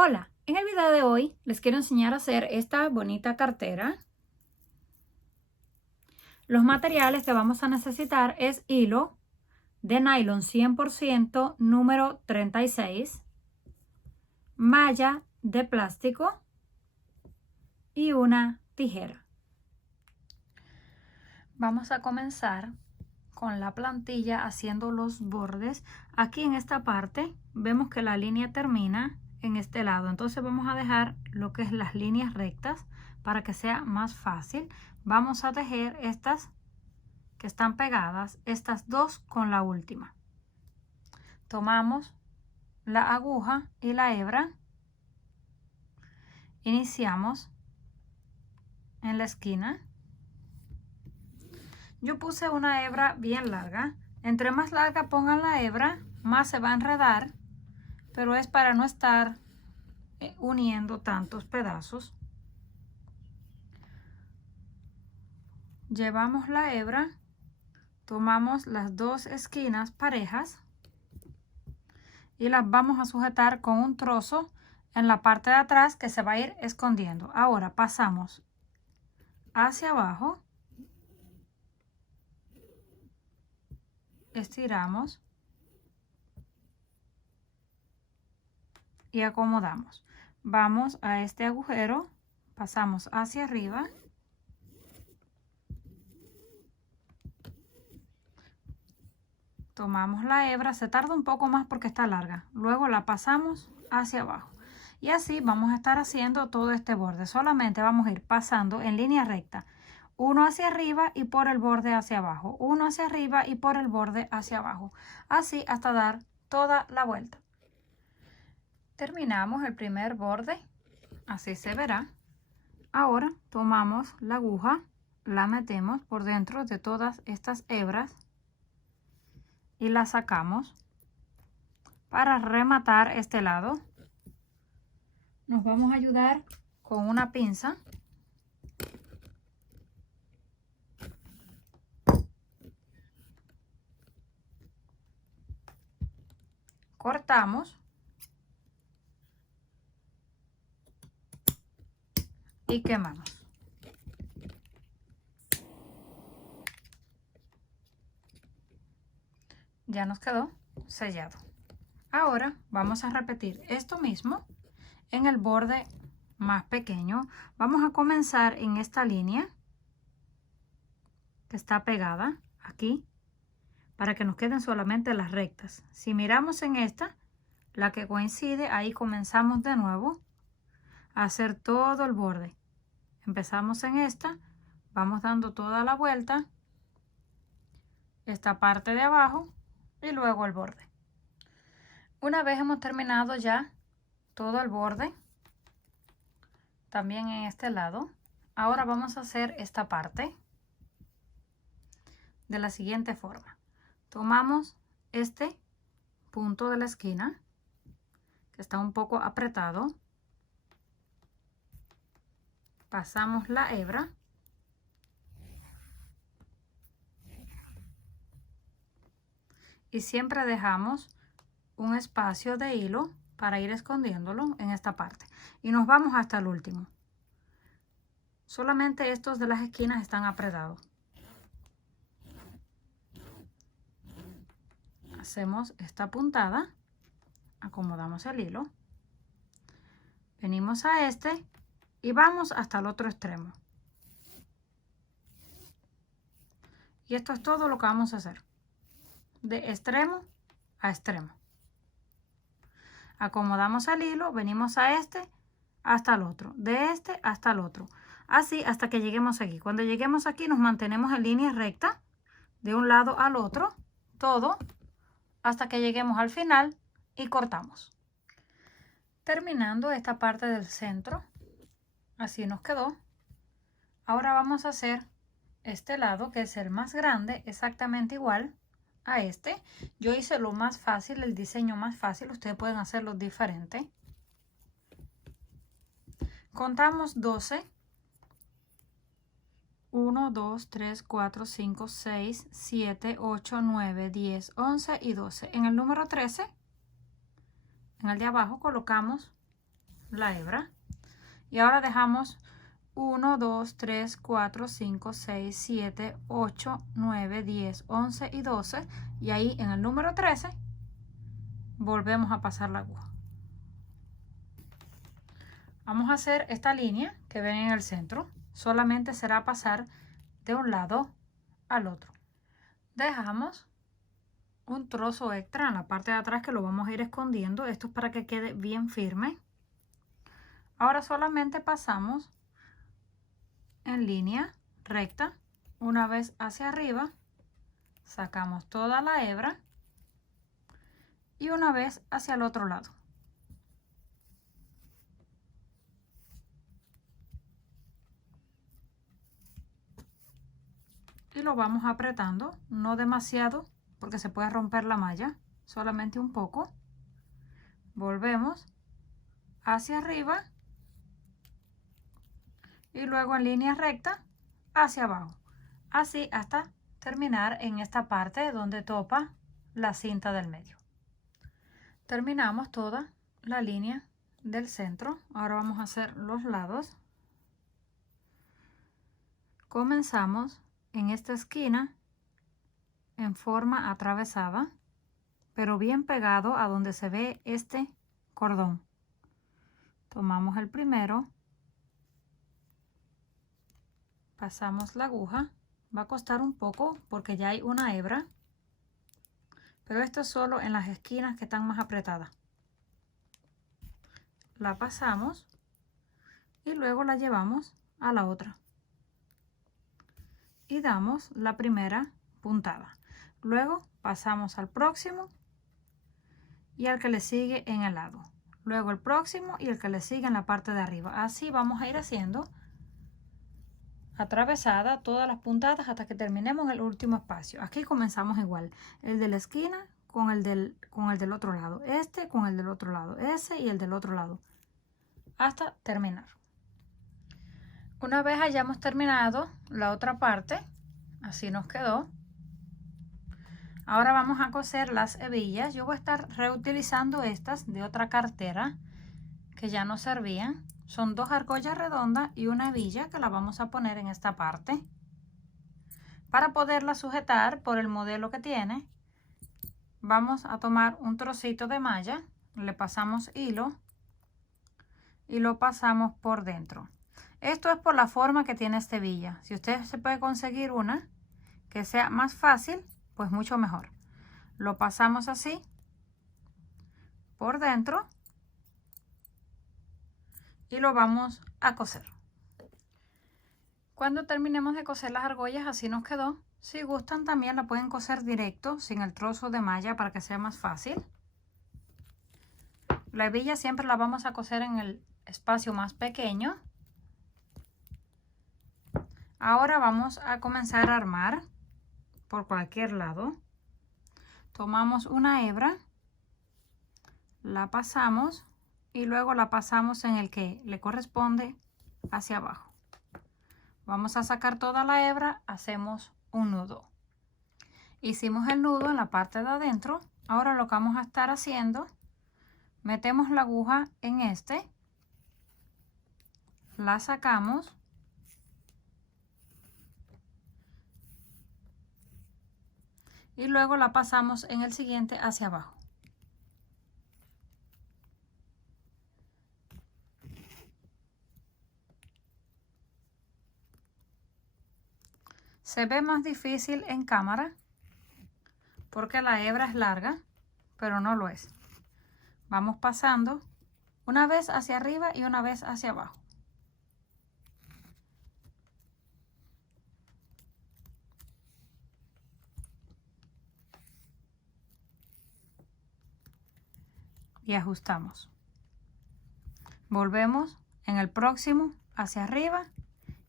Hola, en el video de hoy les quiero enseñar a hacer esta bonita cartera. Los materiales que vamos a necesitar es hilo de nylon 100% número 36, malla de plástico y una tijera. Vamos a comenzar con la plantilla haciendo los bordes. Aquí en esta parte vemos que la línea termina en este lado, entonces vamos a dejar lo que es las líneas rectas para que sea más fácil. Vamos a tejer estas que están pegadas, estas dos con la última. Tomamos la aguja y la hebra, iniciamos en la esquina. Yo puse una hebra bien larga. Entre más larga pongan la hebra, más se va a enredar, pero es para no estar uniendo tantos pedazos. Llevamos la hebra, tomamos las dos esquinas parejas y las vamos a sujetar con un trozo en la parte de atrás que se va a ir escondiendo. Ahora pasamos hacia abajo, estiramos y acomodamos. Vamos a este agujero, pasamos hacia arriba, tomamos la hebra, se tarda un poco más porque está larga, luego la pasamos hacia abajo y así vamos a estar haciendo todo este borde. Solamente vamos a ir pasando en línea recta, uno hacia arriba y por el borde hacia abajo, uno hacia arriba y por el borde hacia abajo, así hasta dar toda la vuelta. Terminamos el primer borde, así se verá. Ahora tomamos la aguja, la metemos por dentro de todas estas hebras y la sacamos. Para rematar este lado nos vamos a ayudar con una pinza cortamos y quemamos. Ya nos quedó sellado. Ahora vamos a repetir esto mismo en el borde más pequeño. Vamos a comenzar en esta línea que está pegada aquí para que nos queden solamente las rectas. Si miramos en esta, la que coincide, ahí comenzamos de nuevo a hacer todo el borde. Empezamos en esta, vamos dando toda la vuelta, esta parte de abajo y luego el borde. Una vez hemos terminado ya todo el borde, también en este lado, ahora vamos a hacer esta parte de la siguiente forma. Tomamos este punto de la esquina que está un poco apretado, pasamos la hebra y siempre dejamos un espacio de hilo para ir escondiéndolo en esta parte y nos vamos hasta el último. Solamente estos de las esquinas están apretados. Hacemos esta puntada, acomodamos el hilo, venimos a este y vamos hasta el otro extremo. Y esto es todo lo que vamos a hacer, de extremo a extremo. Acomodamos el hilo, venimos a este hasta el otro, de este hasta el otro, así hasta que lleguemos aquí. Cuando lleguemos aquí nos mantenemos en línea recta de un lado al otro, todo hasta que lleguemos al final y cortamos. Terminando esta parte del centro, así nos quedó. Ahora vamos a hacer este lado, que es el más grande, exactamente igual a este. Yo hice lo más fácil, el diseño más fácil, ustedes pueden hacerlo diferente. Contamos 12. 1, 2, 3, 4, 5, 6, 7, 8, 9, 10, 11 y 12. En el número 13, en el de abajo, colocamos la hebra. Y ahora dejamos 1, 2, 3, 4, 5, 6, 7, 8, 9, 10, 11 y 12. Y ahí en el número 13 volvemos a pasar la aguja. Vamos a hacer esta línea que ven en el centro. Solamente será pasar de un lado al otro. Dejamos un trozo extra en la parte de atrás que lo vamos a ir escondiendo. Esto es para que quede bien firme. Ahora solamente pasamos en línea recta. Una vez hacia arriba, sacamos toda la hebra y una vez hacia el otro lado. Y lo vamos apretando, no demasiado porque se puede romper la malla, solamente un poco. Volvemos hacia arriba y luego en línea recta hacia abajo, así hasta terminar en esta parte donde topa la cinta del medio. Terminamos toda la línea del centro. Ahora vamos a hacer los lados. Comenzamos en esta esquina en forma atravesada, pero bien pegado a donde se ve este cordón. Tomamos el primero, pasamos la aguja. Va a costar un poco porque ya hay una hebra, pero esto es solo en las esquinas que están más apretadas. La pasamos y luego la llevamos a la otra y damos la primera puntada. Luego pasamos al próximo y al que le sigue en el lado, luego el próximo y el que le sigue en la parte de arriba. Así vamos a ir haciendo atravesada todas las puntadas hasta que terminemos el último espacio. Aquí comenzamos igual, el de la esquina con el del otro lado, este con el del otro lado, ese y el del otro lado, hasta terminar. Una vez hayamos terminado la otra parte, así nos quedó. Ahora vamos a coser las hebillas. Yo voy a estar reutilizando estas de otra cartera que ya no servían. Son 2 argollas redondas y una hebilla que la vamos a poner en esta parte. Para poderla sujetar por el modelo que tiene, vamos a tomar un trocito de malla, le pasamos hilo y lo pasamos por dentro. Esto es por la forma que tiene esta hebilla. Si usted se puede conseguir una que sea más fácil, pues mucho mejor. Lo pasamos así por dentro y lo vamos a coser. Cuando terminemos de coser las argollas, así nos quedó. Si gustan también la pueden coser directo sin el trozo de malla para que sea más fácil. La hebilla siempre la vamos a coser en el espacio más pequeño. Ahora vamos a comenzar a armar por cualquier lado. Tomamos una hebra, la pasamos y luego la pasamos en el que le corresponde hacia abajo. Vamos a sacar toda la hebra, hacemos un nudo. Hicimos el nudo en la parte de adentro. Ahora lo que vamos a estar haciendo, metemos la aguja en este, la sacamos y luego la pasamos en el siguiente hacia abajo. Se ve más difícil en cámara porque la hebra es larga, pero no lo es. Vamos pasando una vez hacia arriba y una vez hacia abajo. Y ajustamos. Volvemos en el próximo hacia arriba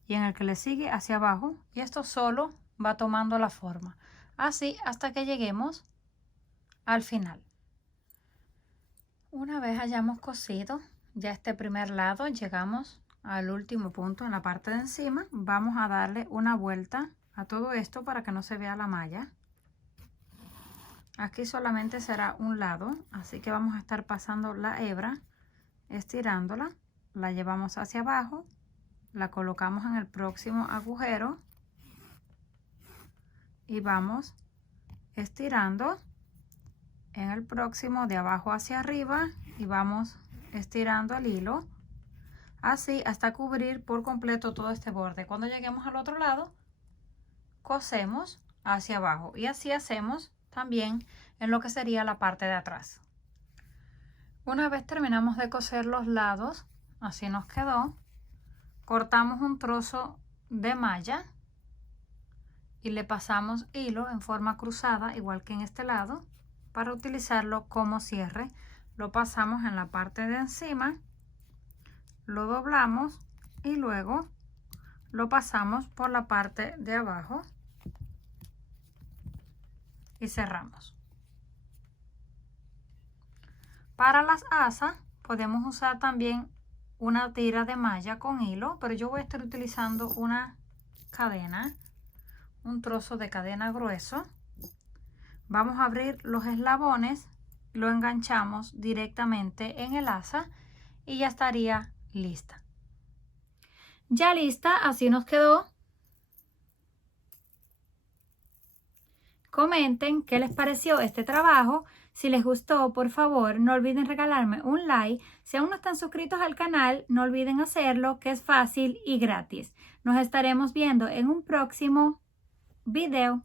y en el que le sigue hacia abajo, y esto solo va tomando la forma, así hasta que lleguemos al final. Una vez hayamos cosido ya este primer lado, llegamos al último punto en la parte de encima. Vamos a darle una vuelta a todo esto para que no se vea la malla. Aquí solamente será un lado, así que vamos a estar pasando la hebra estirándola, la llevamos hacia abajo, la colocamos en el próximo agujero y vamos estirando en el próximo de abajo hacia arriba y vamos estirando el hilo así hasta cubrir por completo todo este borde. Cuando lleguemos al otro lado, cosemos hacia abajo y así hacemos también en lo que sería la parte de atrás. Una vez terminamos de coser los lados, así nos quedó, cortamos un trozo de malla y le pasamos hilo en forma cruzada, igual que en este lado, para utilizarlo como cierre. Lo pasamos en la parte de encima, lo doblamos y luego lo pasamos por la parte de abajo y cerramos. Para las asas podemos usar también una tira de malla con hilo, pero yo voy a estar utilizando una cadena, un trozo de cadena grueso. Vamos a abrir los eslabones, lo enganchamos directamente en el asa y ya estaría lista. Ya lista, así nos quedó. Comenten qué les pareció este trabajo. Si les gustó, por favor, no olviden regalarme un like. Si aún no están suscritos al canal, no olviden hacerlo, que es fácil y gratis. Nos estaremos viendo en un próximo video.